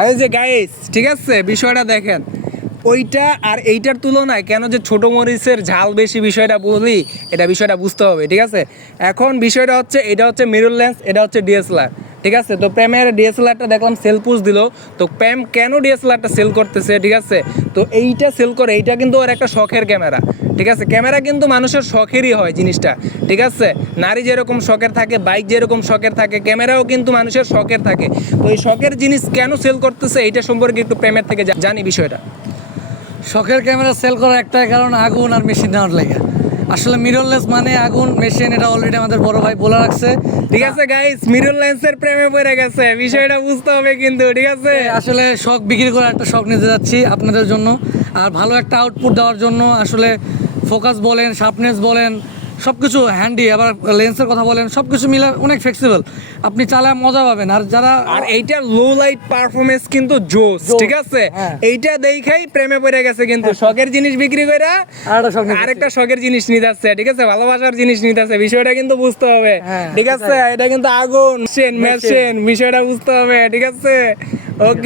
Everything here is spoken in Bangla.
আরে যে গাইস, ঠিক আছে, বিষয়টা দেখেন, ওইটা আর এইটার তুলনায় কেন যে ছোট মরিচের ঝাল বেশি বিষয়টা বলি, এটা বিষয়টা বুঝতে হবে। ঠিক আছে, এখন বিষয়টা হচ্ছে এটা হচ্ছে মিরর লেন্স, এটা হচ্ছে ডিএসএলআর। ঠিক আছে, তো প্রেমের ডিএসএলআরটা দেখলাম সেল পুশ দিল। তো প্রেম কেন ডিএসএলআরটা সেল করতেছে? ঠিক আছে, তো এইটা সেল করে, এইটা কিন্তু ওর একটা শখের ক্যামেরা। ঠিক আছে, ক্যামেরা কিন্তু মানুষের শখেরই হয় জিনিসটা। ঠিক আছে, নারী যেরকম শখের থাকে, বাইক যেরকম শখের থাকে, ক্যামেরাও কিন্তু মানুষের শখের থাকে। তো এই শখের জিনিস কেন সেল করতেছে, এইটা সম্পর্কে একটু প্রেমের থেকে জানি বিষয়টা। শখের ক্যামেরা সেল করার একটাই কারণ, আগুন আর মেশিন নেওয়ার লাগে। আসলে মিররলেস মানে আগুন, মেশিন, এটা অলরেডি আমাদের বড় ভাই বলে রাখছে। ঠিক আছে গাইস, মিরর লেন্সের প্রেমে পড়ে গেছে, বিষয়টা বুঝতে হবে কিন্তু। ঠিক আছে, আসলে শখ বিক্রি করে একটা শখ নিতে যাচ্ছি আপনাদের জন্য, আর ভালো একটা আউটপুট দেওয়ার জন্য। আসলে ফোকাস বলেন, শার্পনেস বলেন, সব কিছু হ্যান্ডি, আবার লেন্সের কথা বলেন, সব কিছু মিলে অনেক ফ্লেক্সিবল, আপনি চালায় মজা পাবেন। আর যারা আর এইটা লো লাইট পারফরমেন্স কিন্তু জোস। ঠিক আছে, হ্যাঁ। এইটা দেখাই প্রেমে পড়ে গেছে কিন্তু, শখের জিনিস বিক্রি করে আরেকটা শখের জিনিস নিতেছে। ঠিক আছে, ভালোবাসার জিনিস নিতেছে, বিষয়টা কিন্তু বুঝতে হবে। হ্যাঁ, ঠিক আছে, এটা কিন্তু আগুন মেশিন, বিষয়টা বুঝতে হবে। ঠিক আছে, ওকে।